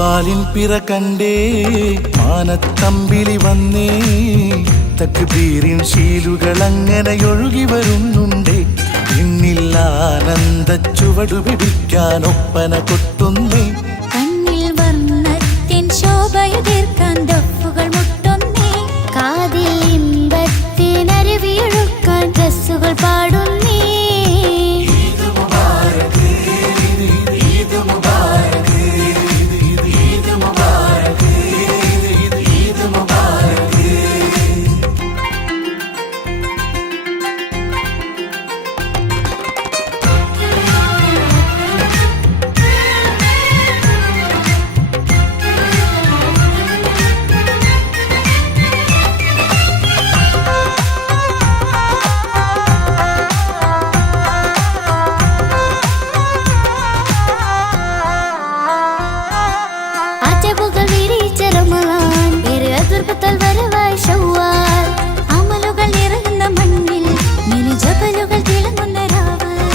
തൂവാലിൻ പിറ കണ്ടേ മാനത്തമ്പിളി വന്നേ തക്ബീറിൻ ശീലുകൾ അങ്ങനെ ഒഴുകി വരുന്നുണ്ടേ പിന്നിൽ ആനന്ദ ചുവടു പിടിക്കാൻ ഒപ്പന കൊട്ടുന്നേ